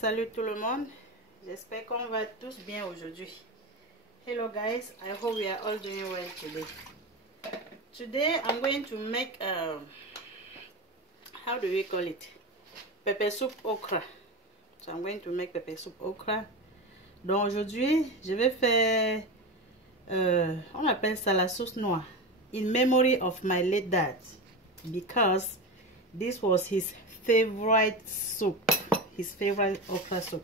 Salut tout le monde, j'espère qu'on va tous bien aujourd'hui. Hello guys, I hope we are all doing well today. Today I'm going to make how do we call it, pepper soup okra. So I'm going to make pepper soup okra. Donc aujourd'hui je vais faire on appelle ça la sauce noire, in memory of my late dad, because this was his favorite soup, his favorite okra soup.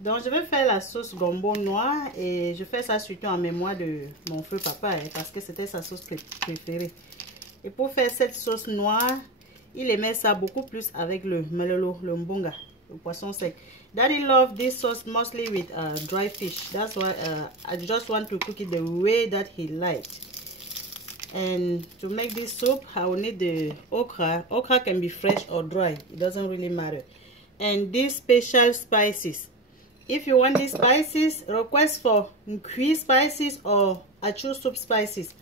Donc je vais faire la sauce gombo noire et je fais ça surtout en mémoire de mon feu papa parce que c'était sa sauce préférée. Et pour faire cette sauce noire, il aimait ça beaucoup plus avec le melolo, le mbonga, le poisson sec. Daddy loved this sauce mostly with dry fish. That's why I just want to cook it the way that he liked. And to make this soup, I will need the okra. Okra can be fresh or dry. It doesn't really matter. And these special spices. If you want these spices, request for Nkui spices or Achu soup spices.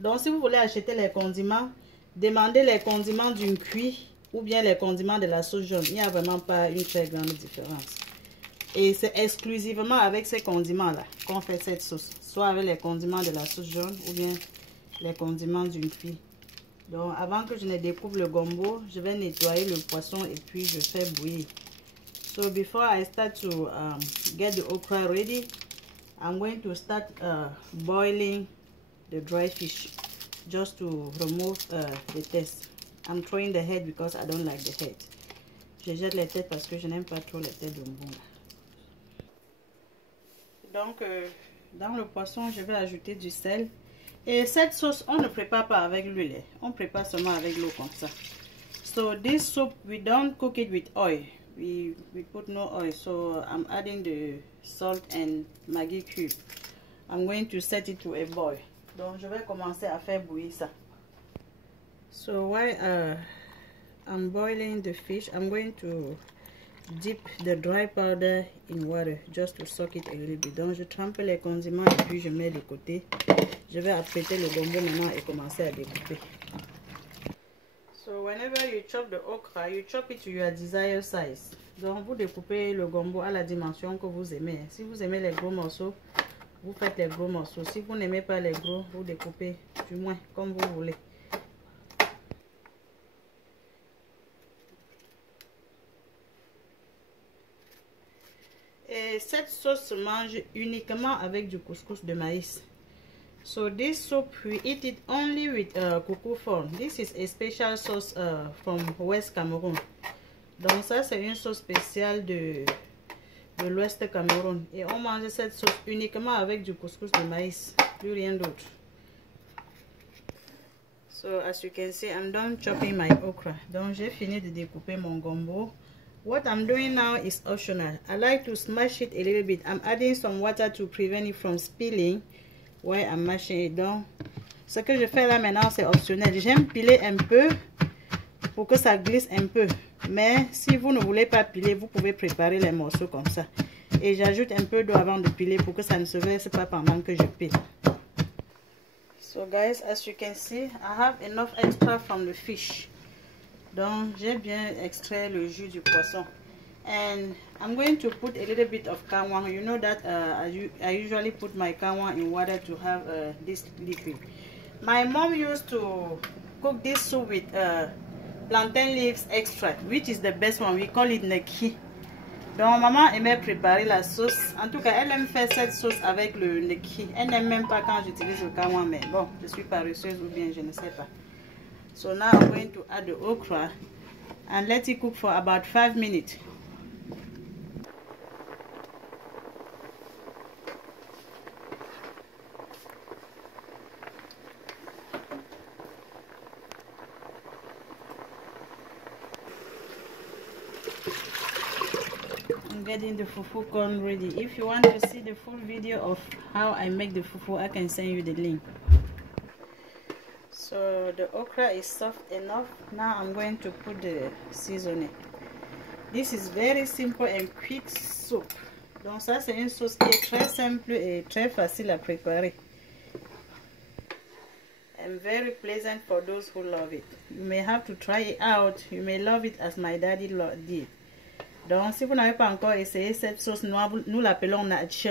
Donc, si vous voulez acheter les condiments, demandez les condiments du Nkui ou bien les condiments de la sauce jaune. Il n'y a vraiment pas une très grande différence. Et c'est exclusivement avec ces condiments-là qu'on fait cette sauce. Soit avec les condiments de la sauce jaune ou bien les condiments du Nkui. Donc, avant que je ne découvre le gombo, je vais nettoyer le poisson et puis je fais bouillir. So before I start to get the okra ready, I'm going to start boiling the dry fish just to remove the taste. I'm throwing the head because I don't like the head. Je jette les têtes parce que je n'aime pas trop les têtes de mbonga. Donc dans le poisson, je vais ajouter du sel. Et cette sauce, on ne prépare pas avec l'huile. On prépare seulement avec l'eau comme ça. So this soup, we don't cook it with oil. We put no oil, so I'm adding the salt and Maggi cube. I'm going to set it to a boil. Donc je vais commencer à faire bouillir ça. So while I'm boiling the fish, I'm going to dip the dry powder in water just to soak it a little bit. Donc je trempe les condiments et puis je mets de côté. Je vais apprêter le gombo maintenant et commencer à découper. So whenever you chop the okra, you chop it to your desired size. Donc vous découpez le gombo à la dimension que vous aimez. Si vous aimez les gros morceaux, vous faites les gros morceaux. Si vous n'aimez pas les gros, vous découpez du moins comme vous voulez. Et cette sauce se mange uniquement avec du couscous de maïs. So this soup, we eat it only with cocoa form. This is a special sauce from West Cameroon. Donc ça, c'est une sauce spéciale de l'Ouest Cameroun. Et on mange cette sauce uniquement avec du couscous de maïs. Plus rien d'autre. So as you can see, I'm done chopping my okra. Donc j'ai fini de découper mon gombo. What I'm doing now is optional. I like to smash it a little bit. I'm adding some water to prevent it from spilling. Ouais, I'm mashing it down. Ce que je fais là maintenant, c'est optionnel. J'aime piler un peu pour que ça glisse un peu. Mais si vous ne voulez pas piler, vous pouvez préparer les morceaux comme ça. Et j'ajoute un peu d'eau avant de piler pour que ça ne se verse pas pendant que je pile. So guys, as you can see, I have enough extra from the fish. Donc j'ai bien extrait le jus du poisson. And I'm going to put a little bit of kanwan. You know that I usually put my kanwan in water to have this liquid. My mom used to cook this soup with plantain leaves extract, which is the best one. We call it neki. Donc maman aimait préparer la sauce. En tout cas, elle aime faire cette sauce avec le neki. Elle n'aime même pas quand j'utilise le kanwan, mais bon, je suis paresseuse ou bien je ne sais pas. So now I'm going to add the okra and let it cook for about 5 minutes. I'm getting the fufu corn ready. If you want to see the full video of how I make the fufu, I can send you the link. So the okra is soft enough. Now I'm going to put the seasoning. This is very simple and quick soup. Donc ça c'est une sauce qui est très simple et très facile à préparer. And very pleasant for those who love it. You may have to try it out. You may love it as my daddy did. Donc, si vous n'avez pas encore essayé cette sauce noire, nous l'appelons natch.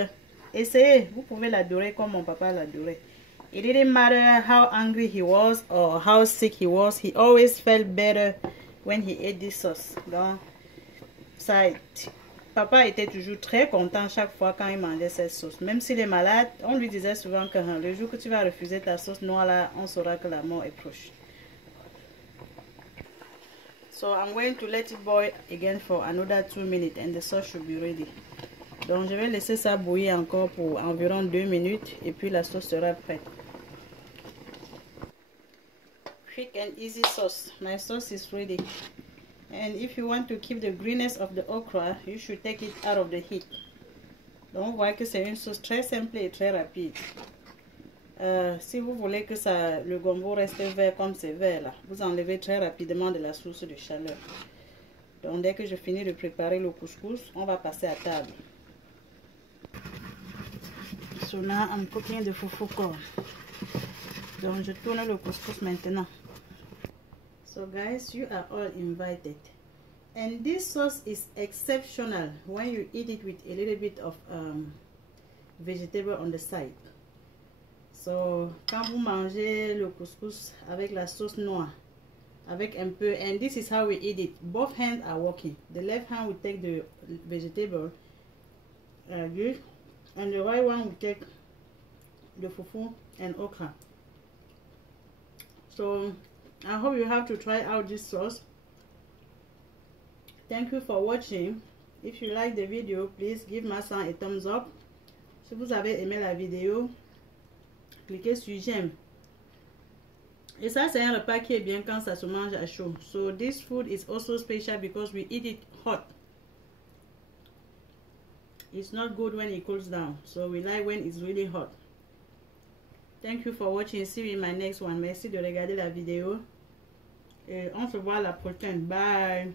Essayez, vous pouvez l'adorer comme mon papa l'adorait. It didn't matter how angry he was or how sick he was, he always felt better when he ate this sauce. Donc, papa était toujours très content chaque fois quand il mangeait cette sauce. Même s'il est malade, on lui disait souvent que le jour que tu vas refuser ta sauce noire là, on saura que la mort est proche. So I'm going to let it boil again for another 2 minutes and the sauce should be ready. Donc je vais laisser ça bouillir encore pour environ 2 minutes et puis la sauce sera prête. Quick and easy sauce. My sauce is ready. And if you want to keep the greenness of the okra, you should take it out of the heat. Donc, vous voyez que c'est une sauce très simple et très rapide. Si vous voulez que le gombo reste vert comme c'est vert là, vous enlevez très rapidement de la source de chaleur. Donc, dès que je finis de préparer le couscous, on va passer à table. So now I'm cooking the fufu corn. Donc, je tourne le couscous maintenant. So guys, you are all invited. And this sauce is exceptional when you eat it with a little bit of vegetable on the side. So, quand vous mangez le couscous avec la sauce noire, avec un peu, and this is how we eat it. Both hands are working. The left hand will take the vegetable, good, and the right one will take the fufu and okra. So, I hope you have to try out this sauce. Thank you for watching. If you like the video, please give Massan a thumbs up. Si vous avez aimé la vidéo, cliquez sur j'aime. Et ça, c'est un repas qui est bien quand ça se mange à chaud. So this food is also special because we eat it hot. It's not good when it cools down. So we like when it's really hot. Thank you for watching. See you in my next one. Merci de regarder la vidéo. Et on se voit la prochaine. Bye.